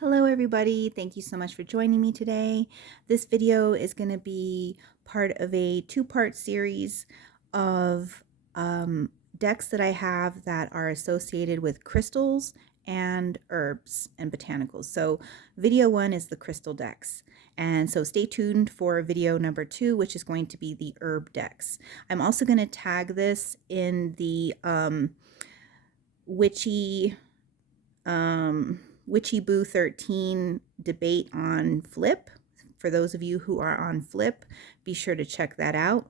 Hello everybody, thank you so much for joining me today. This video is going to be part of a two-part series of decks that I have that are associated with crystals and herbs and botanicals. So video 1 is the crystal decks, and so stay tuned for video number 2, which is going to be the herb decks. I'm also going to tag this in the witchy Boo 13 debate on Flip. For those of you who are on Flip, be sure to check that out.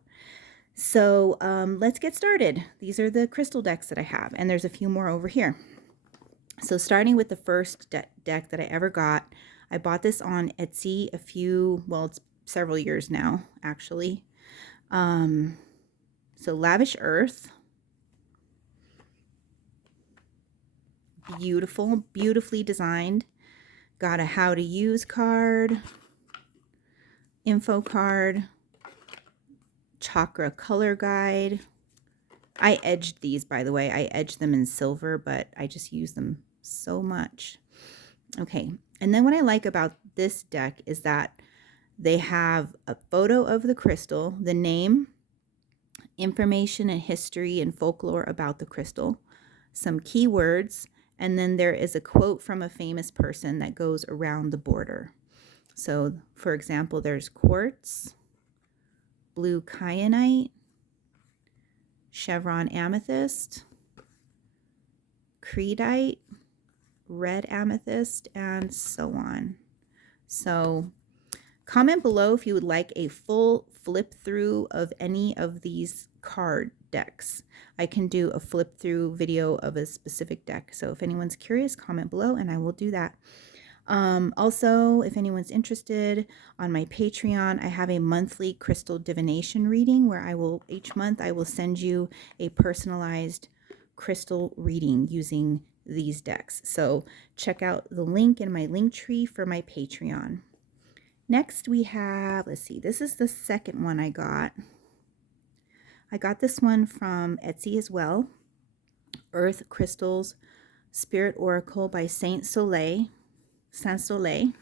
So let's get started. These are the crystal decks that I have, and there's a few more over here. So starting with the first deck that I ever got, I bought this on Etsy it's several years now, actually. So Lavish Earth. Beautiful, beautifully designed. Got a how to use card, info card, chakra color guide. I edged these, by the way. I edged them in silver, but I just use them so much. Okay, and then what I like about this deck is that they have a photo of the crystal, the name, information and history and folklore about the crystal, some keywords, and then there is a quote from a famous person that goes around the border. So, for example, there's quartz, blue kyanite, chevron amethyst, creedite, red amethyst, and so on. So, comment below if you would like a full flip through of any of these card decks. I can do a flip through video of a specific deck. So if anyone's curious, comment below and I will do that. Also, if anyone's interested, on my Patreon, I have a monthly crystal divination reading where each month I will send you a personalized crystal reading using these decks. So check out the link in my link tree for my Patreon. Next we have, let's see, this is the second one I got. I got this one from Etsy as well. Earth Crystals Spirit Oracle by Saint Soleil. Saint Soleil.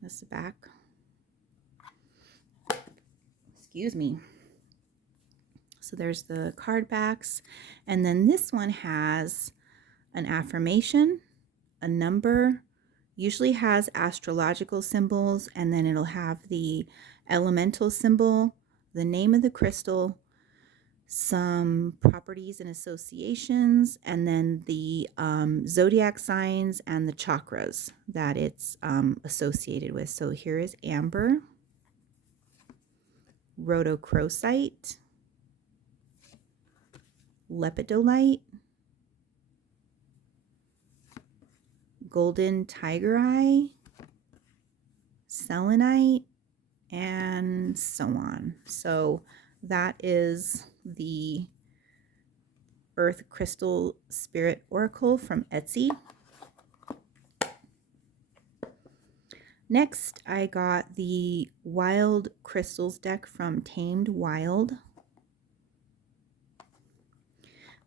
That's the back. Excuse me. So there's the card backs. And then this one has an affirmation, a number, usually has astrological symbols, and then it'll have the elemental symbol, the name of the crystal, some properties and associations, and then the zodiac signs and the chakras that it's associated with. So here is amber, rhodochrosite, lepidolite, golden tiger eye, selenite, and so on. So that is the Earth Crystal Spirit Oracle from Etsy. Next, I got the Wild Crystals deck from Tamed Wild.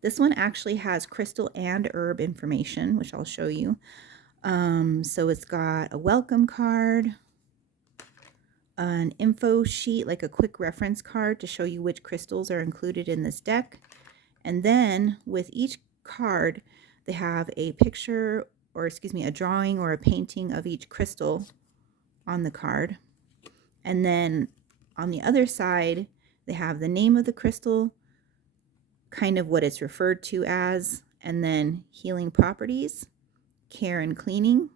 This one actually has crystal and herb information, which I'll show you. So it's got a welcome card, an info sheet, like a quick reference card to show you which crystals are included in this deck. And then with each card, they have a picture, or excuse me, a drawing or a painting of each crystal on the card. And then on the other side, they have the name of the crystal, kind of what it's referred to as, and then healing properties, care and cleaning,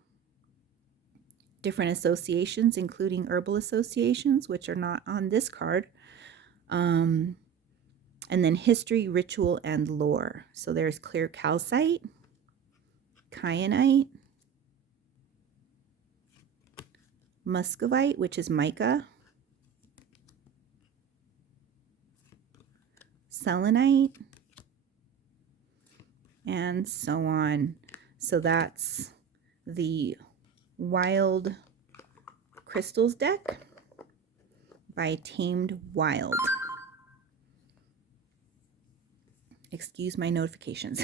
different associations, including herbal associations, which are not on this card, and then history, ritual, and lore. So there's clear calcite, kyanite, muscovite, which is mica, selenite, and so on. So that's the Wild Crystals deck by Tamed Wild. Excuse my notifications.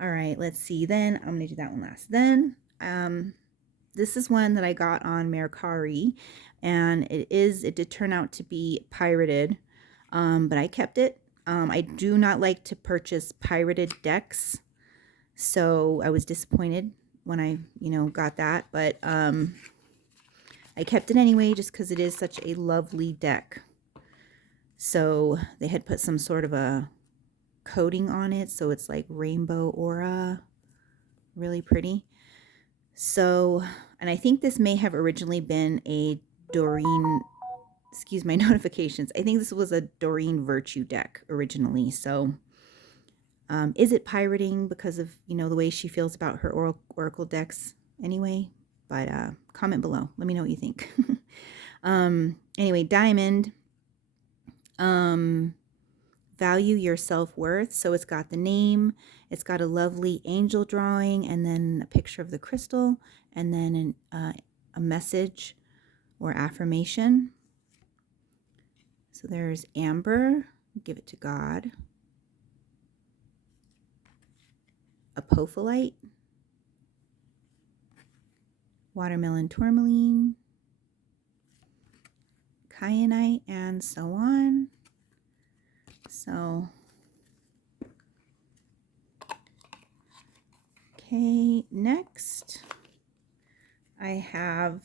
All right, let's see. Then I'm going to do that one last. Then This is one that I got on Mercari, and it did turn out to be pirated, but I kept it. I do not like to purchase pirated decks, so I was disappointed when I, got that, but I kept it anyway just because it is such a lovely deck. So they had put some sort of a coating on it, so it's like rainbow aura, really pretty. So, and I think this may have originally been a Doreen, excuse my notifications, I think this was a Doreen Virtue deck originally. So is it pirating because of, the way she feels about her oracle decks anyway? But comment below, let me know what you think. Anyway, diamond, value your self-worth. So it's got the name, it's got a lovely angel drawing, and then a picture of the crystal, and then a message or affirmation. So there's amber, give it to God. Apophyllite, watermelon tourmaline, kyanite, and so on. So, okay, next I have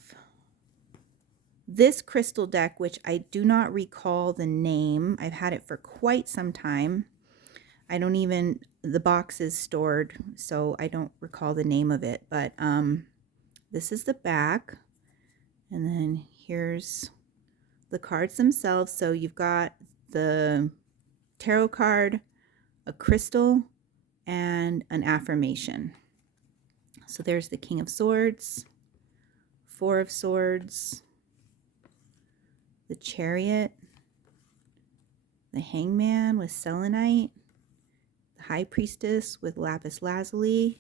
this crystal deck, which I do not recall the name. I've had it for quite some time. I don't even, the box is stored, so I don't recall the name of it, but this is the back, and then here's the cards themselves. So you've got the tarot card, a crystal, and an affirmation. So there's the King of Swords, Four of Swords, the Chariot, the Hangman with selenite, the High Priestess with lapis lazuli,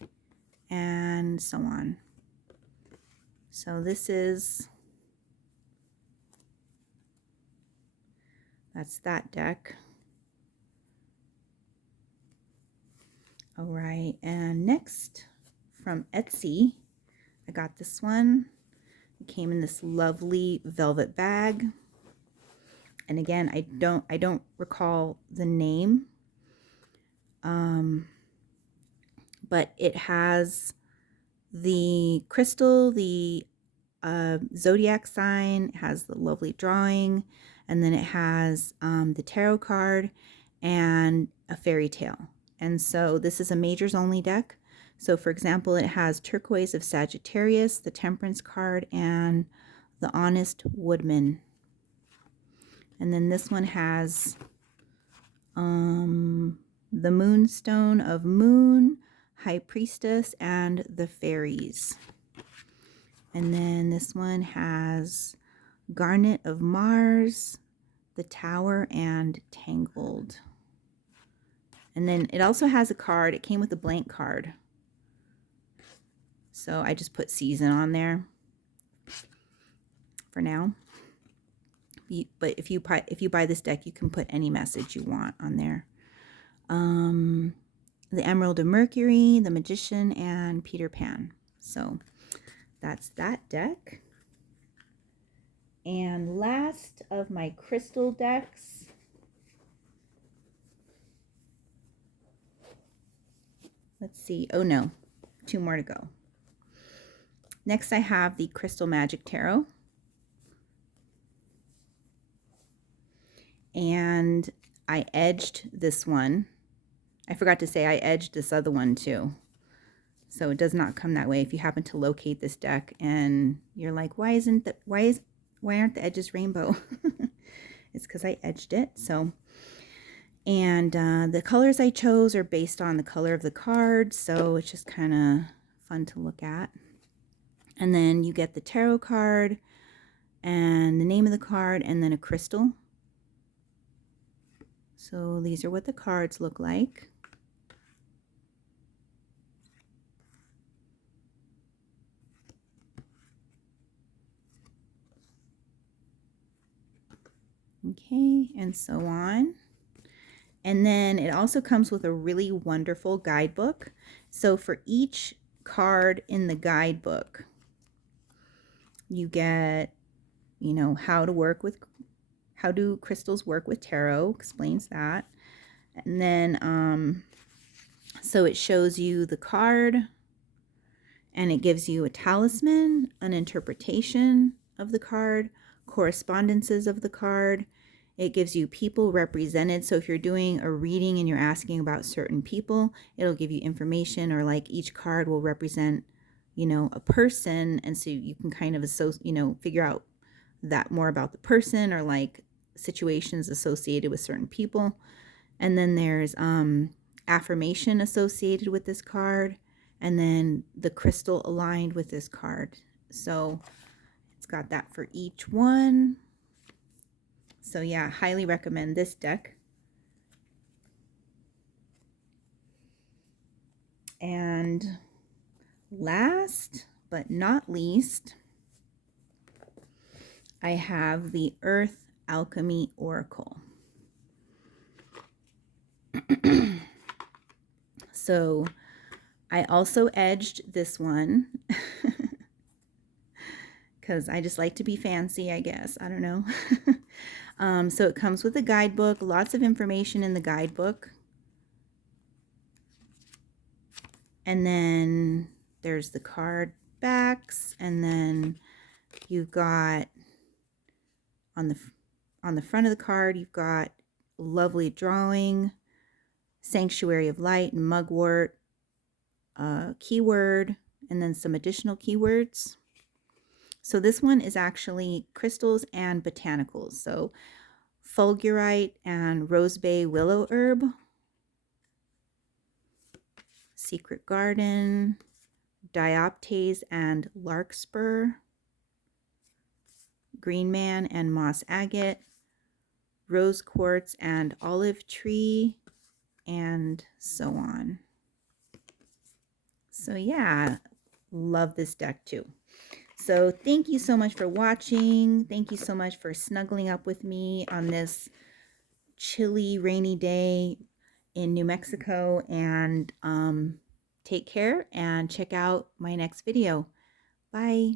and so on. So this is, that's that deck. All right, and next from Etsy, I got this one. It came in this lovely velvet bag. And again, I don't recall the name. But it has the crystal, the zodiac sign, it has the lovely drawing, and then it has the tarot card and a fairy tale. And so this is a majors only deck. So for example, it has turquoise of Sagittarius, the temperance card, and the honest woodman. And then this one has the moonstone of moon, high priestess, and the fairies. And then this one has garnet of Mars, the tower, and tangled. And then it also has a card. It came with a blank card. So I just put season on there for now. But if you buy this deck, you can put any message you want on there. The Emerald of Mercury, the Magician, and Peter Pan. So that's that deck. And last of my crystal decks, let's see. Oh no, 2 more to go. Next I have the Crystal Magic Tarot. And I edged this one. I forgot to say I edged this other one too. So it does not come that way. If you happen to locate this deck and you're like, why aren't the edges rainbow? It's because I edged it. So, and the colors I chose are based on the color of the card, so it's just kind of fun to look at. And then you get the tarot card and the name of the card, and then a crystal. So these are what the cards look like. Okay, and so on. And then it also comes with a really wonderful guidebook. So for each card in the guidebook. You get, you know, how do crystals work with tarot, explains that. And then, so it shows you the card, and it gives you a talisman, an interpretation of the card, correspondences of the card. It gives you people represented. So if you're doing a reading and you're asking about certain people, it'll give you information, or like each card will represent, you know, a person. And so you can kind of figure out that more about the person, or like situations associated with certain people. And then there's affirmation associated with this card, and then the crystal aligned with this card. So it's got that for each one. So yeah, highly recommend this deck. And last but not least, I have the Earth Alchemy Oracle. So I also edged this one because I just like to be fancy, I guess. I don't know. So it comes with a guidebook, lots of information in the guidebook. And then there's the card backs, and then you've got on the front of the card, you've got lovely drawing, Sanctuary of Light and Mugwort, keyword, and then some additional keywords. So this one is actually crystals and botanicals. So fulgurite and rosebay willow herb, secret garden, dioptase and larkspur, green man and moss agate, rose quartz and olive tree, and so on. So yeah, love this deck too. So thank you so much for watching. Thank you so much for snuggling up with me on this chilly, rainy day in New Mexico. And take care and check out my next video. Bye.